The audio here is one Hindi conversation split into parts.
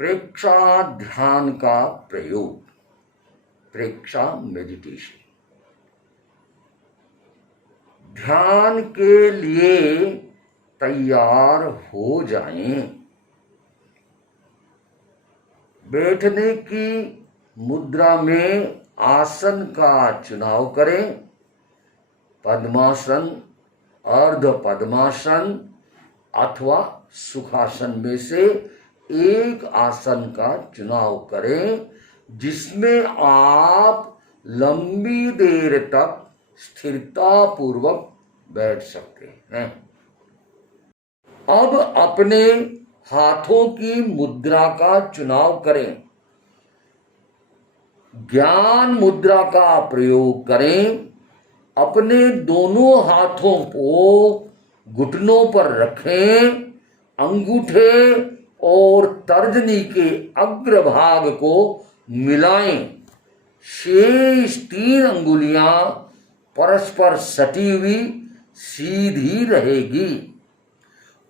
प्रेक्षा ध्यान का प्रयोग, प्रेक्षा मेडिटेशन। ध्यान के लिए तैयार हो जाएं। बैठने की मुद्रा में आसन का चुनाव करें। पद्मासन, अर्ध पद्मासन अथवा सुखासन में से एक आसन का चुनाव करें जिसमें आप लंबी देर तक स्थिरता पूर्वक बैठ सकते हैं। अब अपने हाथों की मुद्रा का चुनाव करें। ज्ञान मुद्रा का प्रयोग करें। अपने दोनों हाथों को घुटनों पर रखें। अंगूठे और तर्जनी के अग्रभाग को मिलाएं। शेष 3 अंगुलियां परस्पर सटी हुई सीधी रहेगी।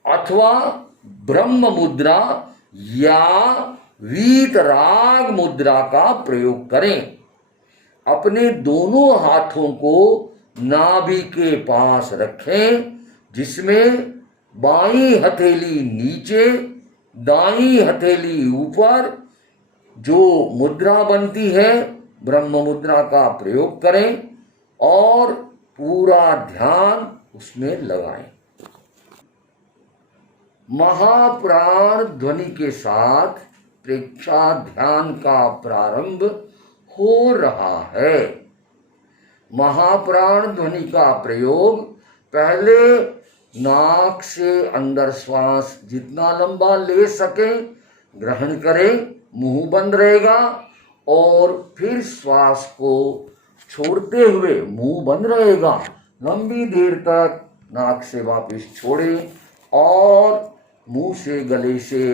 अथवा ब्रह्म मुद्रा या वीतराग मुद्रा का प्रयोग करें। अपने दोनों हाथों को नाभि के पास रखें जिसमें बाईं हथेली नीचे, दाईं हथेली ऊपर जो मुद्रा बनती है ब्रह्म मुद्रा का प्रयोग करें और पूरा ध्यान उसमें लगाएं। महाप्राण ध्वनि के साथ प्रेक्षा ध्यान का प्रारंभ हो रहा है। महाप्राण ध्वनि का प्रयोग पहले नाक से अंदर श्वास जितना लंबा ले सके ग्रहण करें, मुंह बंद रहेगा, और फिर श्वास को छोड़ते हुए मुंह बंद रहेगा। लंबी देर तक नाक से वापस छोड़ें और मुंह से गले से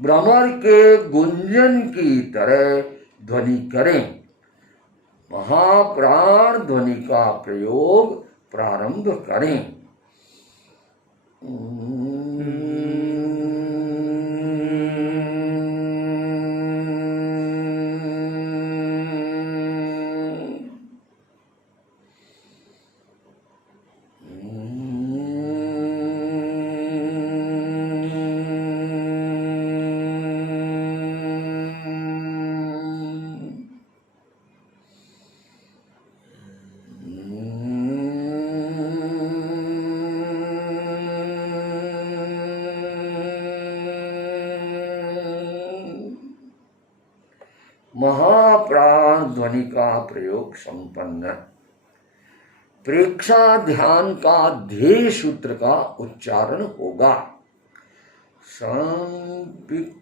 भ्रमर के गुंजन की तरह ध्वनि करें। महाप्राण ध्वनि का प्रयोग प्रारंभ करें। महाप्राण ध्वनि का प्रयोग संपन्न। प्रेक्षा ध्यान का ध्येय सूत्र का उच्चारण होगा। संपिकये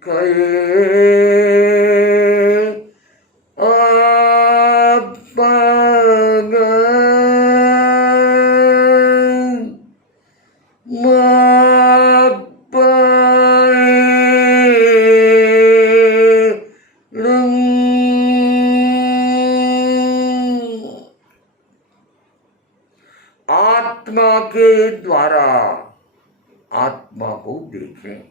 आत्मा के द्वारा आत्मा को देखें,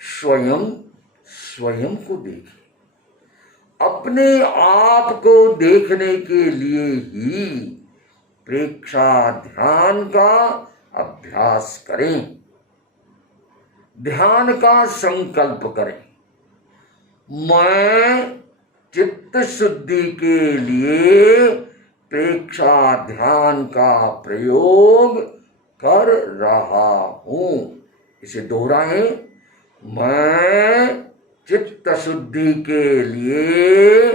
स्वयं को देखें। अपने आप को देखने के लिए ही प्रेक्षा ध्यान का अभ्यास करें। ध्यान का संकल्प करें। मैं चित्त शुद्धि के लिए प्रेक्षा ध्यान का प्रयोग कर रहा हूं। इसे दोहराएं। मैं चित्त शुद्धि के लिए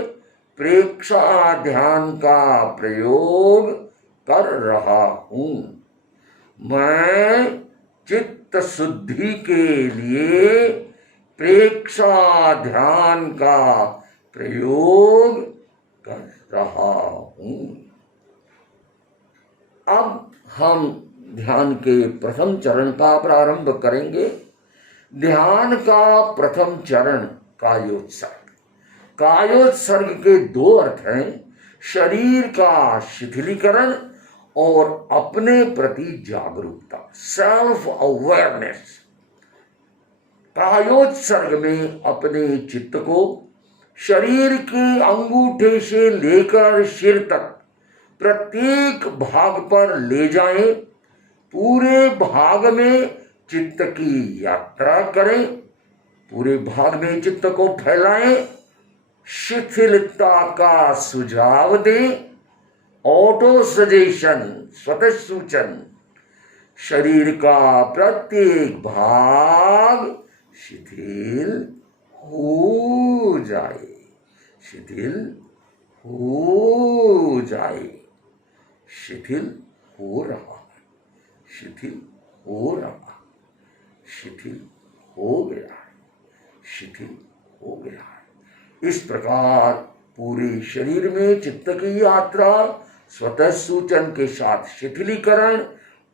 प्रेक्षा ध्यान का प्रयोग कर रहा हूं। मैं चित्त शुद्धि के लिए प्रेक्षा ध्यान का प्रयोग कर रहा हूं। अब हम ध्यान के प्रथम चरण का प्रारंभ करेंगे। ध्यान का प्रथम चरण कायोत्सर्ग। कायोत्सर्ग के 2 अर्थ हैं, शरीर का शिथिलीकरण और अपने प्रति जागरूकता, सेल्फ अवेयरनेस। कायोत्सर्ग में अपने चित्त को शरीर के अंगूठे से लेकर सिर तक प्रत्येक भाग पर ले जाएं। पूरे भाग में चित्त की यात्रा करें, पूरे भाग में चित्त को फैलाएं, शिथिलता का सुझाव दें। ऑटो सजेशन, स्वतः सूचन, शरीर का प्रत्येक भाग शिथिल हो जाए, शिथिल हो जाए। शिथिल हो रहा है, शिथिल हो रहा है, शिथिल हो गया है, शिथिल हो गया है। इस प्रकार पूरे शरीर में चित्त की यात्रा स्वतः सूचन के साथ शिथिलीकरण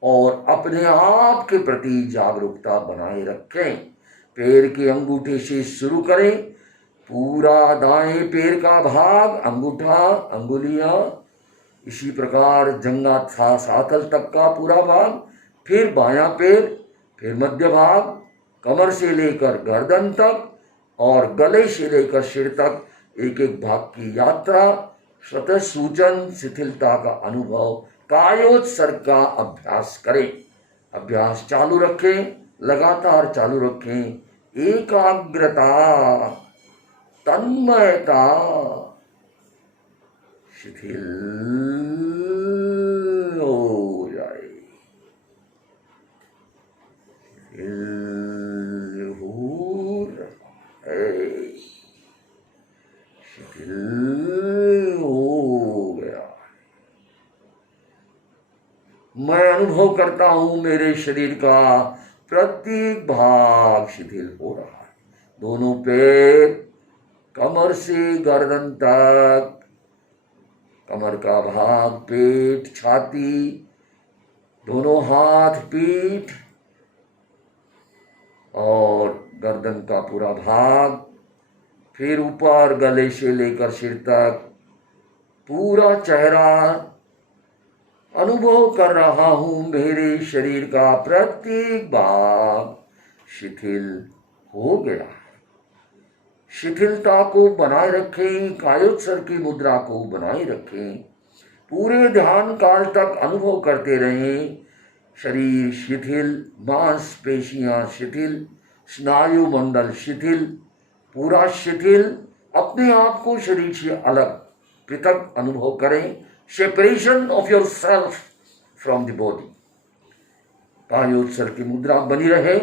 और अपने आप के प्रति जागरूकता बनाए रखें। पैर के अंगूठे से शुरू करें, पूरा दाएं पैर का भाग, अंगूठा, अंगुलियां, इसी प्रकार जंघा था सातल तक का पूरा भाग, फिर बायां पैर, फिर मध्य भाग, कमर से लेकर गर्दन तक और गले से लेकर सिर तक एक एक भाग की यात्रा, स्वतः सूचन, शिथिलता का अनुभव, कायोत्सर्ग का अभ्यास करें। अभ्यास चालू रखें, लगातार चालू रखें। एकाग्रता, तन्मयता, शिथिल हो जाए, शिथिल हो रहा है, शिथिल हो गया। मैं अनुभव करता हूं मेरे शरीर का प्रत्येक भाग शिथिल हो रहा है। दोनों पैर, कमर से गर्दन तक, कमर का भाग, पेट, छाती, दोनों हाथ, पीठ और गर्दन का पूरा भाग, फिर ऊपर गले से लेकर सिर तक पूरा चेहरा। अनुभव कर रहा हूं मेरे शरीर का प्रत्येक भाग शिथिल हो गया है। शिथिलता को बनाए रखें, कायोत्सर्ग की मुद्रा को बनाए रखें। पूरे ध्यान काल तक अनुभव करते रहें। शरीर शिथिल, मांसपेशियां शिथिल, स्नायु मंडल शिथिल, पूरा शिथिल। अपने आप को शरीर से अलग, पृथक अनुभव करें। Separation of your self from the body. कायोत्सर्ग की मुद्रा बनी रहे।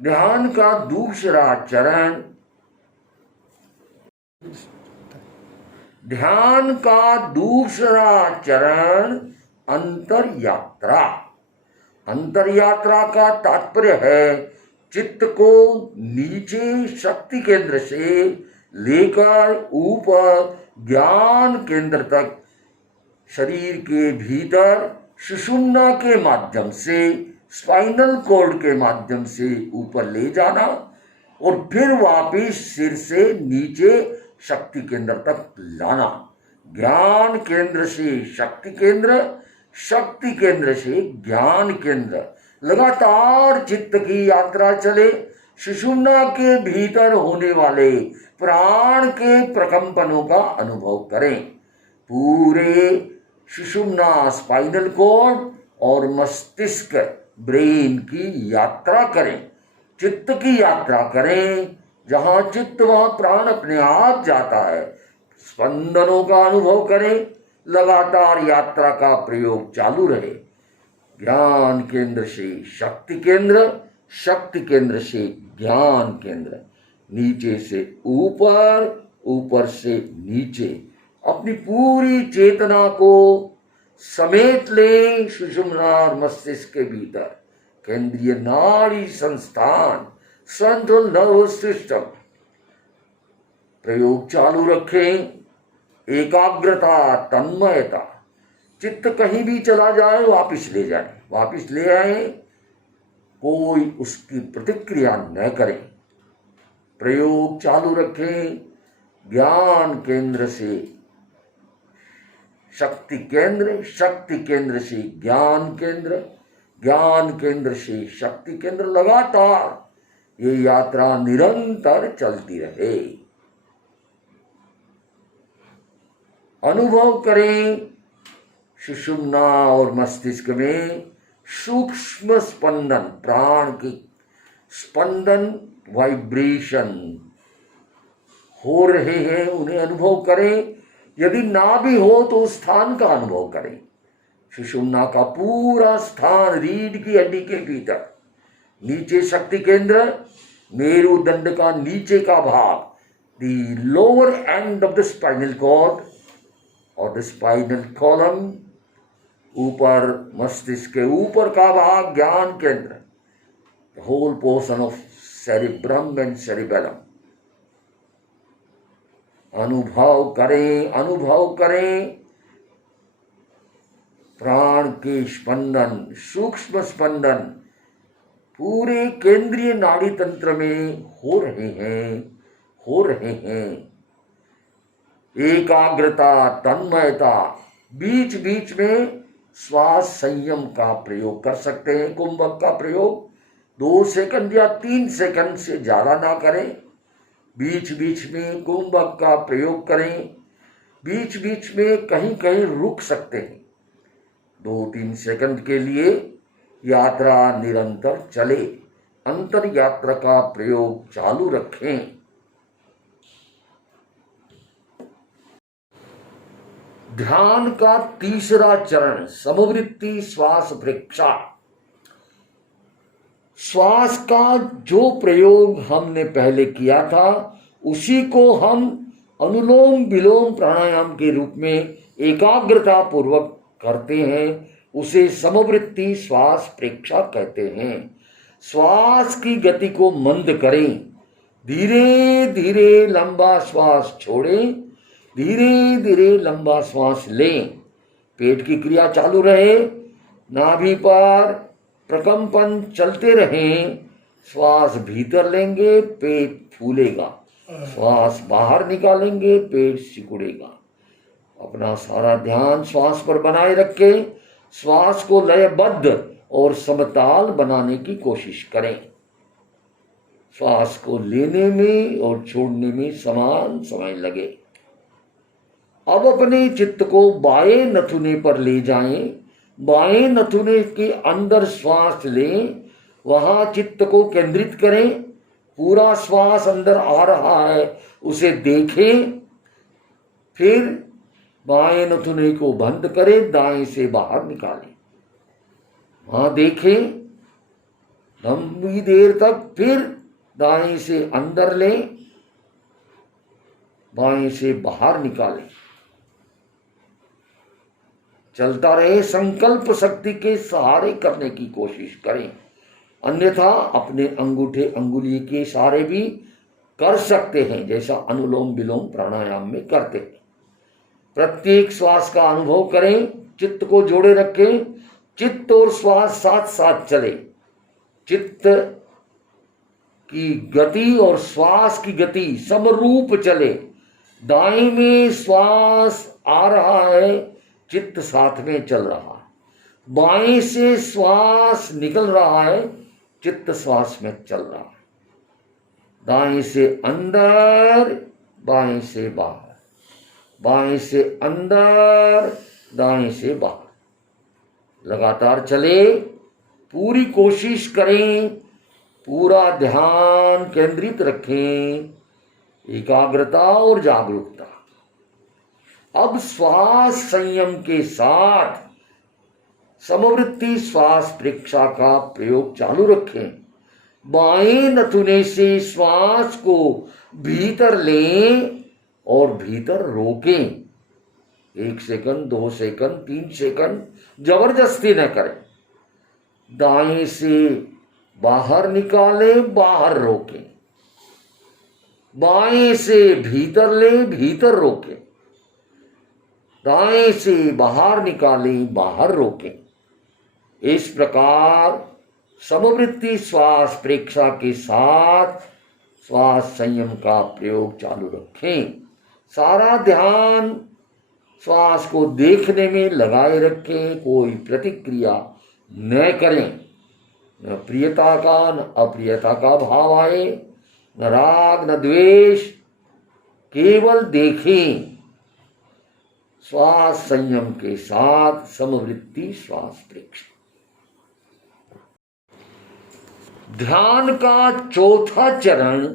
ध्यान का दूसरा चरण, ध्यान का दूसरा चरण अंतर यात्रा। अंतर यात्रा का तात्पर्य है चित्त को नीचे शक्ति केंद्र से लेकर ऊपर ज्ञान केंद्र तक, शरीर के भीतर सुषुम्ना के माध्यम से, स्पाइनल कॉर्ड के माध्यम से ऊपर ले जाना और फिर वापिस सिर से नीचे शक्ति केंद्र तक लाना। ज्ञान केंद्र से शक्ति केंद्र, शक्ति केंद्र से ज्ञान केंद्र। लगातार चित्त की यात्रा चले। सुषुम्ना के भीतर होने वाले प्राण के प्रकंपनों का अनुभव करें। पूरे सुषुम्ना, स्पाइनल कॉर्ड और मस्तिष्क, ब्रेन की यात्रा करें। चित्त की यात्रा करें। जहां चित्त वहां प्राण अपने आप जाता है। स्पंदनों का अनुभव करें। लगातार यात्रा का प्रयोग चालू रहे। ज्ञान केंद्र से शक्ति केंद्र, शक्ति केंद्र से ज्ञान केंद्र, नीचे से ऊपर, ऊपर से नीचे। अपनी पूरी चेतना को समेट लें सुषुम्ना और मस्तिष्क के भीतर। केंद्रीय नाड़ी संस्थान, सेंट्रल नर्वस सिस्टम। प्रयोग चालू रखें। एकाग्रता, तन्मयता। चित्त कहीं भी चला जाए वापिस ले जाए, वापिस ले आए, कोई उसकी प्रतिक्रिया न करें। प्रयोग चालू रखें। ज्ञान केंद्र से शक्ति केंद्र, शक्ति केंद्र से ज्ञान केंद्र, ज्ञान केंद्र से शक्ति केंद्र। लगातार ये यात्रा निरंतर चलती रहे। अनुभव करें सुषुम्ना और मस्तिष्क में सूक्ष्म स्पंदन, प्राण की स्पंदन, वाइब्रेशन हो रहे हैं, उन्हें अनुभव करें। यदि ना भी हो तो उस स्थान का अनुभव करें। सुषुम्ना का पूरा स्थान रीढ़ की हड्डी के भीतर, नीचे शक्ति केंद्र, मेरुदंड का नीचे का भाग, the lower end of the spinal cord और द स्पाइनल कॉलम, ऊपर मस्तिष्क के ऊपर का भाग ज्ञान केंद्र, the whole portion of cerebrum and cerebellum. अनुभव करें, अनुभव करें प्राण के स्पंदन, सूक्ष्म स्पंदन पूरे केंद्रीय नाड़ी तंत्र में हो रहे हैं, हो रहे हैं। एकाग्रता, तन्मयता, बीच बीच में श्वास संयम का प्रयोग कर सकते हैं। कुंभक का प्रयोग 2 सेकंड या 3 सेकंड से ज्यादा ना करें। बीच बीच में कुंभक का प्रयोग करें। बीच बीच में कहीं कहीं रुक सकते हैं। 2-3 सेकंड के लिए यात्रा निरंतर चले। अंतर यात्रा का प्रयोग चालू रखें। ध्यान का तीसरा चरण, समवृत्ति श्वास परीक्षा। श्वास का जो प्रयोग हमने पहले किया था उसी को हम अनुलोम विलोम प्राणायाम के रूप में एकाग्रता पूर्वक करते हैं। उसे समवृत्ति श्वास परीक्षा कहते हैं। श्वास की गति को मंद करें, धीरे धीरे लंबा श्वास छोड़ें, धीरे धीरे लंबा श्वास लें। पेट की क्रिया चालू रहे, नाभि पर प्रकंपन चलते रहें। श्वास भीतर लेंगे, पेट फूलेगा। श्वास बाहर निकालेंगे, पेट सिकुड़ेगा। अपना सारा ध्यान श्वास पर बनाए रखें। श्वास को लयबद्ध और समताल बनाने की कोशिश करें। श्वास को लेने में और छोड़ने में समान समय लगे। अब अपने चित्त को बाएं नथुने पर ले जाएं। बाएं नथुने के अंदर श्वास लें, वहां चित्त को केंद्रित करें। पूरा श्वास अंदर आ रहा है उसे देखें। फिर बाएं नथुने को बंद करें, दाएं से बाहर निकालें। वहां देखें लंबी देर तक। फिर दाएं से अंदर लें, बाएं से बाहर निकालें। चलता रहे। संकल्प शक्ति के सहारे करने की कोशिश करें, अन्यथा अपने अंगूठे अंगुली के सहारे भी कर सकते हैं, जैसा अनुलोम विलोम प्राणायाम में करते हैं। प्रत्येक श्वास का अनुभव करें, चित्त को जोड़े रखें। चित्त और श्वास साथ साथ चले। चित्त की गति और श्वास की गति समरूप चले। दाएं में श्वास आ रहा है, चित्त साथ में चल रहा है। बाएं से श्वास निकल रहा है, चित्त श्वास में चल रहा है। दाएं से अंदर, बाएं से बाहर, बाएं से अंदर, दाएं से बाहर। लगातार चले। पूरी कोशिश करें, पूरा ध्यान केंद्रित रखें, एकाग्रता और जागरूकता। अब श्वास संयम के साथ समवृत्ति श्वास परीक्षा का प्रयोग चालू रखें। बाएं नथुने से श्वास को भीतर लें और भीतर रोकें। 1 सेकंड, 2 सेकंड, 3 सेकंड जबरदस्ती न करें। दाएं से बाहर निकालें, बाहर रोकें। बाएं से भीतर लें, भीतर रोकें। दाएं से बाहर निकालें, बाहर रोकें। इस प्रकार समवृत्ति श्वास परीक्षा के साथ श्वास संयम का प्रयोग चालू रखें। सारा ध्यान श्वास को देखने में लगाए रखें, कोई प्रतिक्रिया न करें। न प्रियता का न अप्रियता का भाव आए, न राग न द्वेष, केवल देखें श्वास संयम के साथ समवृत्ति श्वास प्रेक्षण। ध्यान का चौथा चरण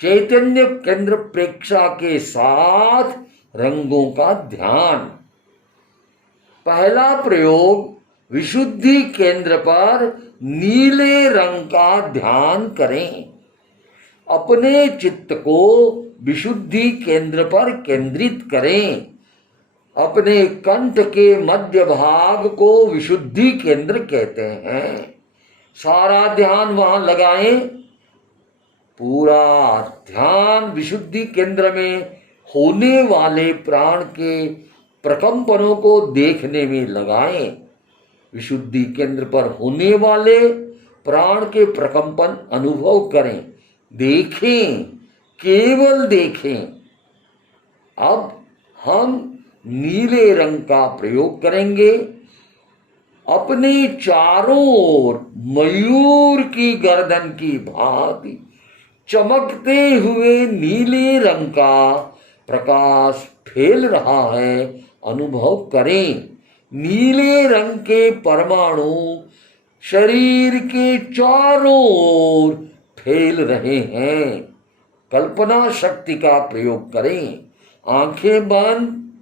चैतन्य केंद्र प्रेक्षा के साथ रंगों का ध्यान। पहला प्रयोग विशुद्धि केंद्र पर नीले रंग का ध्यान करें। अपने चित्त को विशुद्धि केंद्र पर केंद्रित करें। अपने कंठ के मध्य भाग को विशुद्धि केंद्र कहते हैं। सारा ध्यान वहां लगाएं। पूरा ध्यान विशुद्धि केंद्र में होने वाले प्राण के प्रकंपनों को देखने में लगाएं। विशुद्धि केंद्र पर होने वाले प्राण के प्रकंपन अनुभव करें, देखें, केवल देखें। अब हम नीले रंग का प्रयोग करेंगे। अपने चारों ओर मयूर की गर्दन की भांति चमकते हुए नीले रंग का प्रकाश फैल रहा है, अनुभव करें। नीले रंग के परमाणु शरीर के चारों ओर फैल रहे हैं। कल्पना शक्ति का प्रयोग करें। आंखें बंद,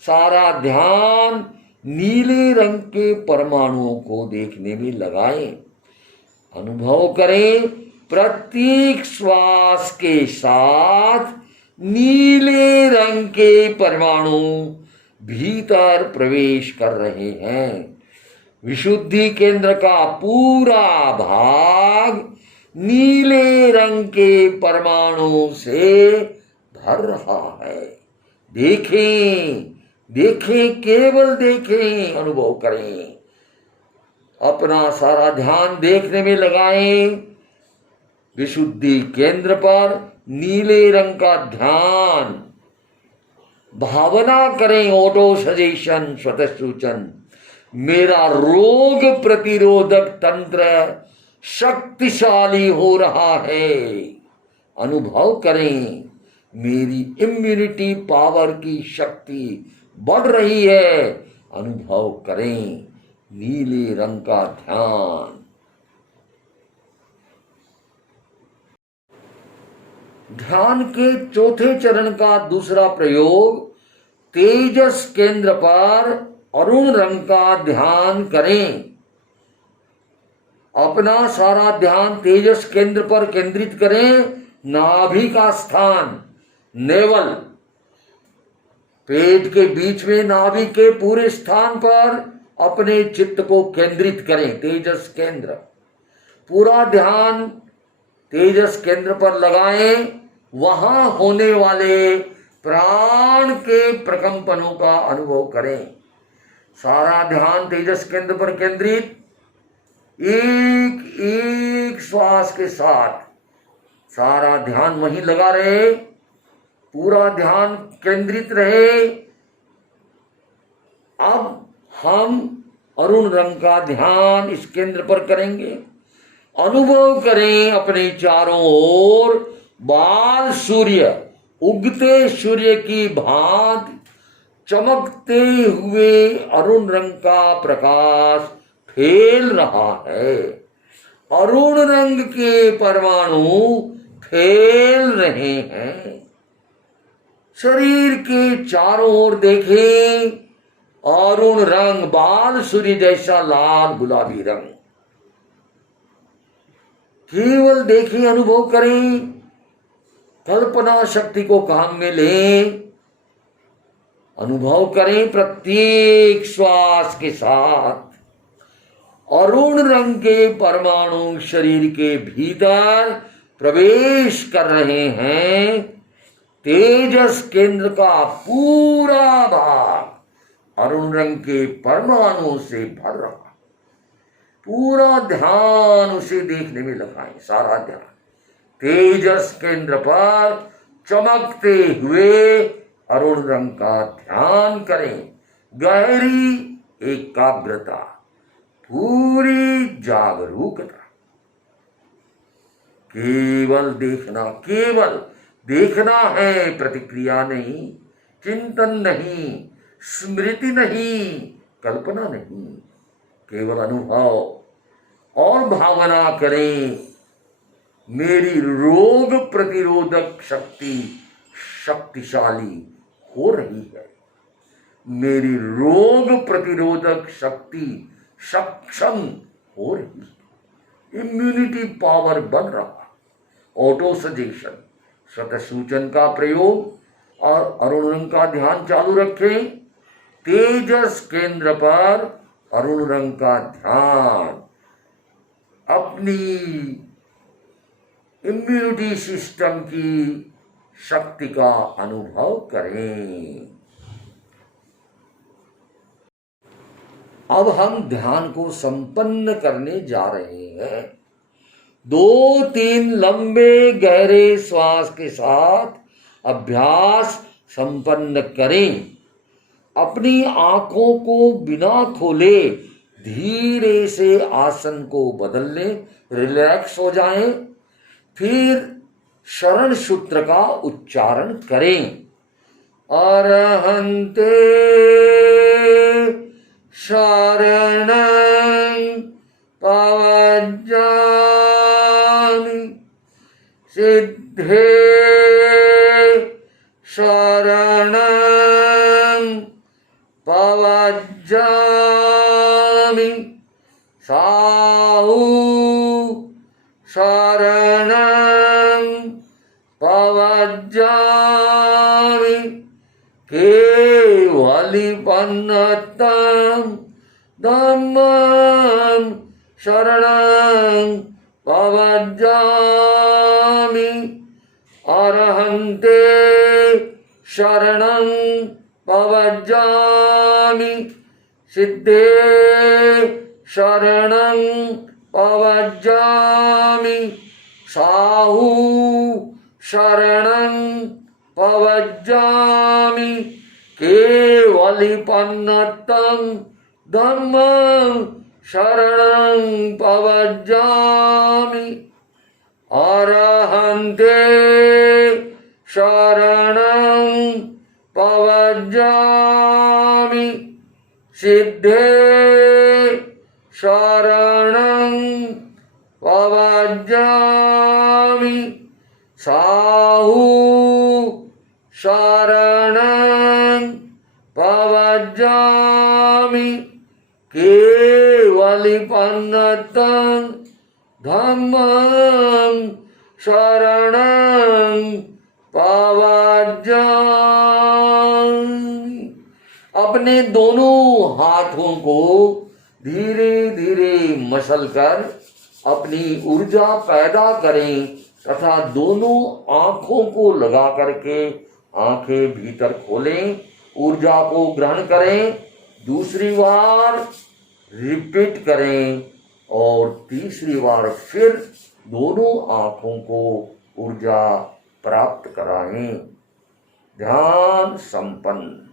सारा ध्यान नीले रंग के परमाणुओं को देखने में लगाएं। अनुभव करें प्रत्येक श्वास के साथ नीले रंग के परमाणु भीतर प्रवेश कर रहे हैं। विशुद्धि केंद्र का पूरा भाग नीले रंग के परमाणु से भर रहा है। देखें, देखें, केवल देखें, अनुभव करें। अपना सारा ध्यान देखने में लगाएं। विशुद्धि केंद्र पर नीले रंग का ध्यान। भावना करें, ऑटो सजेशन, स्वतः सूचन। मेरा रोग प्रतिरोधक तंत्र शक्तिशाली हो रहा है। अनुभव करें मेरी इम्यूनिटी पावर की शक्ति बढ़ रही है। अनुभव करें नीले रंग का ध्यान। ध्यान के चौथे चरण का दूसरा प्रयोग तेजस केंद्र पर अरुण रंग का ध्यान करें। अपना सारा ध्यान तेजस केंद्र पर केंद्रित करें। नाभि का स्थान, नेवल, पेट के बीच में नाभि के पूरे स्थान पर अपने चित्त को केंद्रित करें। तेजस केंद्र, पूरा ध्यान तेजस केंद्र पर लगाएं। वहां होने वाले प्राण के प्रकंपनों का अनुभव करें। सारा ध्यान तेजस केंद्र पर केंद्रित। एक एक श्वास के साथ सारा ध्यान वहीं लगा रहे। पूरा ध्यान केंद्रित रहे। अब हम अरुण रंग का ध्यान इस केंद्र पर करेंगे। अनुभव करें अपने चारों ओर बाल सूर्य, उगते सूर्य की भांति चमकते हुए अरुण रंग का प्रकाश फैल रहा है। अरुण रंग के परमाणु फैल रहे हैं। शरीर के चारों ओर देखें। अरुण रंग, बाल सूर्य जैसा लाल गुलाबी रंग। केवल देखें, अनुभव करें। कल्पना शक्ति को काम में लें। अनुभव करें प्रत्येक श्वास के साथ अरुण रंग के परमाणु शरीर के भीतर प्रवेश कर रहे हैं। तेजस केंद्र का पूरा भाग अरुण रंग के परमाणु से भर रहा। पूरा ध्यान उसे देखने में लगाएं। सारा ध्यान तेजस केंद्र पर चमकते हुए अरुण रंग का ध्यान करें। गहरी एकाग्रता, पूरी जागरूकता। केवल देखना है, प्रतिक्रिया नहीं, चिंतन नहीं, स्मृति नहीं, कल्पना नहीं, केवल अनुभव और भावना करें। मेरी रोग प्रतिरोधक शक्ति शक्तिशाली हो रही है, मेरी रोग प्रतिरोधक शक्ति सक्षम हो रही है, इम्यूनिटी पावर बन रहा। ऑटो सजेशन, स्वतः सूचन का प्रयोग और अरुण रंग का ध्यान चालू रखें। तेजस केंद्र पर अरुण रंग का ध्यान, अपनी इम्यूनिटी सिस्टम की शक्ति का अनुभव करें। अब हम ध्यान को संपन्न करने जा रहे हैं। 2-3 लंबे गहरे श्वास के साथ अभ्यास संपन्न करें। अपनी आंखों को बिना खोले धीरे से आसन को बदल लें, रिलैक्स हो जाएं। फिर शरण सूत्र का उच्चारण करें। अरहन्ते शरणं पवज्जामि सिद्धे शरणं पवज्जामि साहु शरणं पवज्जामि केवलिपन्नतं धम्मं शरणं पवज्जामि अरहन्ते शरणं पवज्जामि सिद्धे शरणं पवज्जामि साहु शरणं पवज्जामि केवलिपन्नतं धम्मं शरणं पवज्जामि अरहन्ते शरणं पवज्जामि सिद्धे शरणं पवज्जामि साहु शरणं पवज्जामि केवलिपन्नतं धम्मं शरणं पवज्जामि। अपने दोनों हाथों को धीरे धीरे मसलकर अपनी ऊर्जा पैदा करें तथा दोनों आंखों को लगा करके आंखें भीतर खोलें, ऊर्जा को ग्रहण करें। दूसरी बार रिपीट करें और तीसरी बार फिर दोनों आंखों को ऊर्जा प्राप्त कराएं। ध्यान संपन्न।